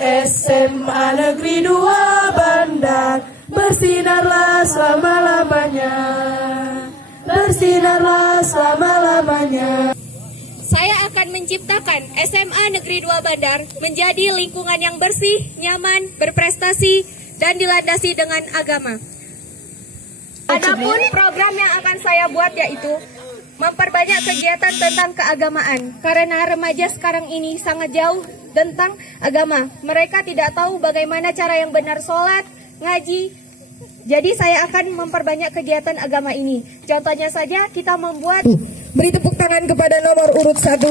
SMA Negeri 2 Bandar, bersinarlah selama-lamanya, bersinarlah selama-lamanya. Saya akan menciptakan SMA Negeri 2 Bandar menjadi lingkungan yang bersih, nyaman, berprestasi, dan dilandasi dengan agama. Adapun program yang akan saya buat yaitu memperbanyak kegiatan tentang keagamaan. Karena remaja sekarang ini sangat jauh tentang agama. Mereka tidak tahu bagaimana cara yang benar sholat, ngaji. Jadi saya akan memperbanyak kegiatan agama ini. Contohnya saja kita membuat... Beri tepuk tangan kepada nomor urut 1.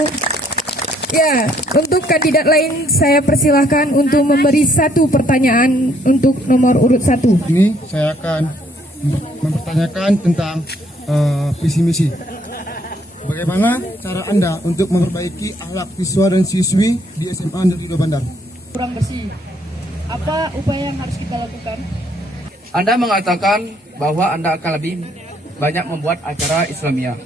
Ya, untuk kandidat lain saya persilahkan untuk memberi satu pertanyaan untuk nomor urut 1. Ini saya akan mempertanyakan tentang visi misi. Bagaimana cara Anda untuk memperbaiki akhlak siswa dan siswi di SMA Negeri 2 Bandar? Kurang bersih. Apa upaya yang harus kita lakukan? Anda mengatakan bahwa Anda akan lebih banyak membuat acara Islamiyah.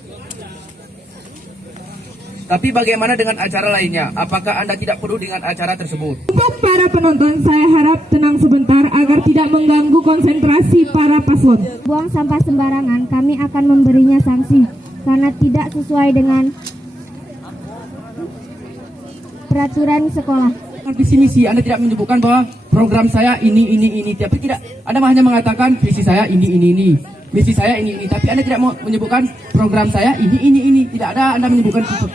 Tapi bagaimana dengan acara lainnya? Apakah Anda tidak perlu dengan acara tersebut? Untuk para penonton, saya harap tenang sebentar agar tidak mengganggu konsentrasi para paslon. Buang sampah sembarangan, kami akan memberinya sanksi karena tidak sesuai dengan peraturan sekolah. Visi misi Anda tidak menyebutkan bahwa program saya ini, tapi tidak. Anda hanya mengatakan visi saya ini. Misi saya ini, tapi Anda tidak mau menyebutkan program saya ini. Tidak ada Anda menyebutkan itu.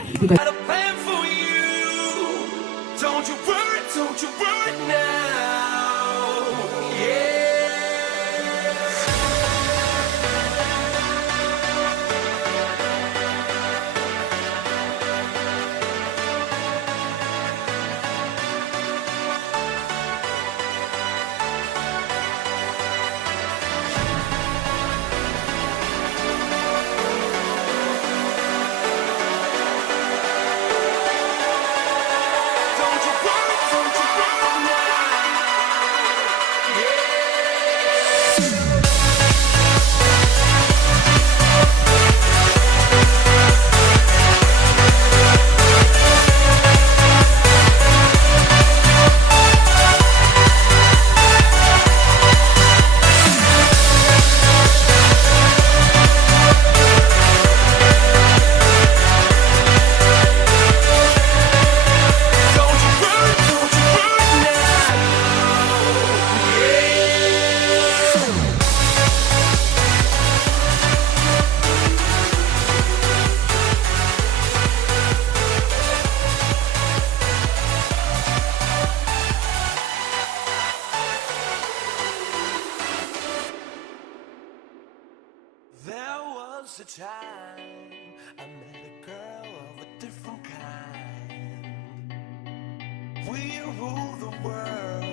There was a time I met a girl of a different kind. We ruled the world.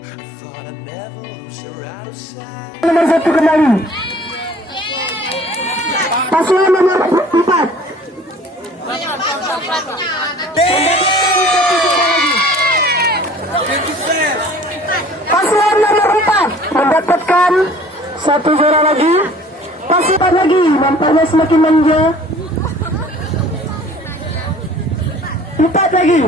I thought I'd never lose her out of sight. Nomor 1 kembali. Paslon nomor 4. Paslon nomor 4 mendapatkan 1 suara lagi. Paslon lagi, nampaknya semakin manja. 4 lagi.